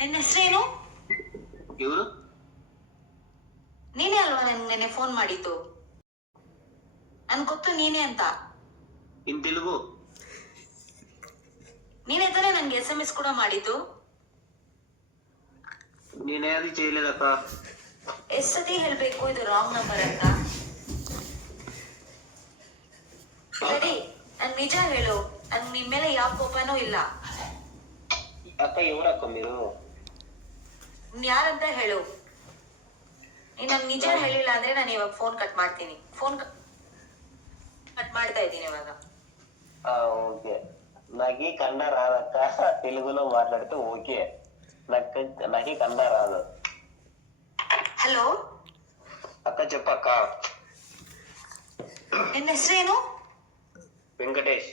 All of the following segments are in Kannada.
ನಿನ್ನ ಹೆಸರೇನು? ಇವರು ನೀನೇ ಅಲ್ವಾ ನೆನ್ನೆ ಫೋನ್ ಮಾಡಿದ್ದು? ನನ್ ಗೊತ್ತು ನೀನೇ ಅಂತ. ಇನ್ ತೆಲುಗು ನೀನೇ ತಾನೇ ನನ್ಗೆ SMS ಕೂಡ ಮಾಡಿದ್ದು. నేనే అది చేయలేదక్క. ಎಷ್ಟ್ ಸತಿ ಹೇಳ್ಬೇಕು ಇದು ರಾಂಗ್ ನಂಬರ್ ಅಂತ? ಸರಿ, ನನ್ ನಿಜ ಹೇಳು. ನನ್ ನಿನ್ ಮೇಲೆ ಯಾವ ಕೋಪನೂ ಇಲ್ಲ. ಅಕ್ಕ ఎవరక్క మీరు? ಯಾರಂತ ಹೇಳು. ನೀನ್ ನನ್ ನಿಜ ಹೇಳಿಲ್ಲ ಅಂದ್ರೆ ನಾನು ಇವಾಗ ಫೋನ್ ಕಟ್ ಮಾಡ್ತೀನಿ. ಫೋನ್ ಕಟ್ ಮಾಡ್ತಾ ಇದ್ದೀನಿ ಇವಾಗ. ఓకే నాకు కన్నడ రాదక్క, తెలుగులో మాట్లాడితే ఓకే. నాకు కన్నడ రాదు. ಹಲೋ అక్క చెప్పక్క. ನಿನ್ನ ಹೆಸರೇನು? ವೆಂಕಟೇಶ್.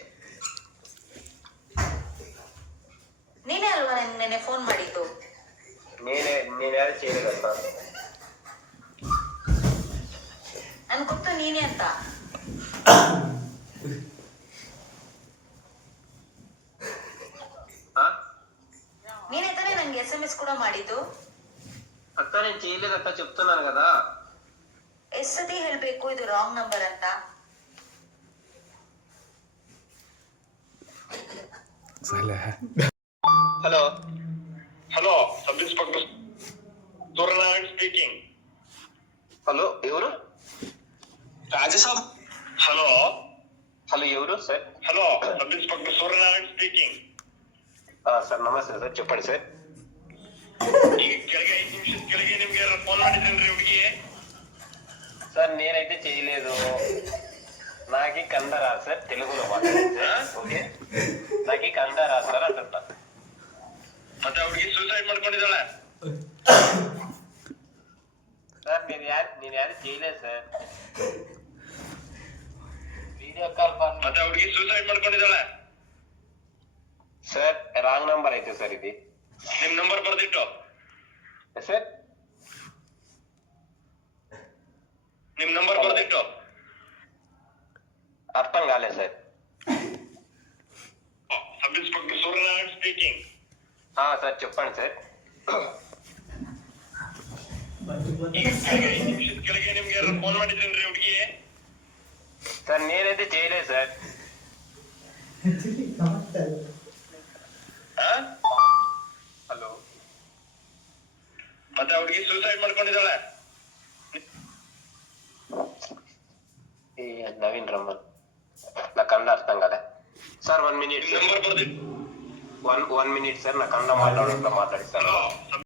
ನೀನೇ ಅಲ್ವಾ ನೆನ್ನೆ ಫೋನ್ ಮಾಡಿದ್ದು? నేనేది చేయలేదక్క. ನನ್ ಗೊತ್ತು ನೀನೇ ಅಂತ. ನೀನೇ ತಾನೇ ನಂಗೆ SMS ಕೂಡ ಮಾಡಿದ್ದು. అక్క నేను చేయలేదక్క, చెప్తున్నాను కదా. ಎಷ್ಟ್ ಸತಿ ಹೇಳ್ಬೇಕು ಇದು ರಾಂಗ್ ನಂಬರ್ ಅಂತ? Hello hello, sub inspector Suryanarayana speaking. Hello ఎవరు? రాజసాబ్. హలో హలో ఎవరు sir? Hello, sub inspector Suryanarayana speaking. Sir ನಮಸ್ತೆ ಸರ್, చెప్పండి ಸರ್. ಈಗ ಕೆಳಗೆ 5 ನಿಮಿಷದ ಕೆಳಗೆ ನಿಮ್ಗೆ ಫೋನ್ ಮಾಡಿದ್ದೇನ್ರಿ ಹುಡುಗಿ? సార్ నేనైతే చేయలేదు. నాకు కన్నడ రాదు సార్, తెలుగులో మాట్లాడండి. ఓకే, నాకు కన్నడ రాదు సార్ అంటున్నా. ಮತ್ತೆ ಹುಡುಗಿ ಸೂಸೈಡ್ ಮಾಡ್ಕೊಂಡಿದ್ದಾಳೆ సార్ నేను యాది చేయలేదు సార్. వీడియో కాల్ ಮತ್ತೆ ಹುಡುಗಿ ಸೂಸೈಡ್ ಮಾಡ್ಕೊಂಡಿದ್ದಾಳೆ. సార్ రాంగ్ నంబర్ అయితే సార్ ఇది. ನಿಮ್ ನಂಬರ್ ಬರ್ದಿಟ್ಟು. సార్ ನಿಮ್ ನಂಬರ್ ಬರ್ದಿಟ್ಟು. అర్థం కాలేదు sir. Sub inspector Suryanarayana speaking. Sir చెప్పండి సార్. ಈಗ ಕೆಳಗೆ 5 ನಿಮಿಷದ ಕೆಳಗೆ ನಿಮ್ಗೆ ಫೋನ್ ಮಾಡಿದ್ದೇನ್ರಿ ಹುಡುಗಿ? సార్ నేనైతే చేయలేదు సార్. హలో, ಮತ್ತೆ ಹುಡುಗಿ ಸೂಸೈಡ್ ಮಾಡ್ಕೊಂಡಿದ್ದಾಳೆ. నవీన్ రమ్మన్. నాకు కన్నడ అర్థం కదా సార్. 1 minute ನಿಮ್ ನಂಬರ್ ಬರ್ದಿಟ್ಟು. 1 minute సార్, నాకు కన్నడ మాట్లాడిస్తాను.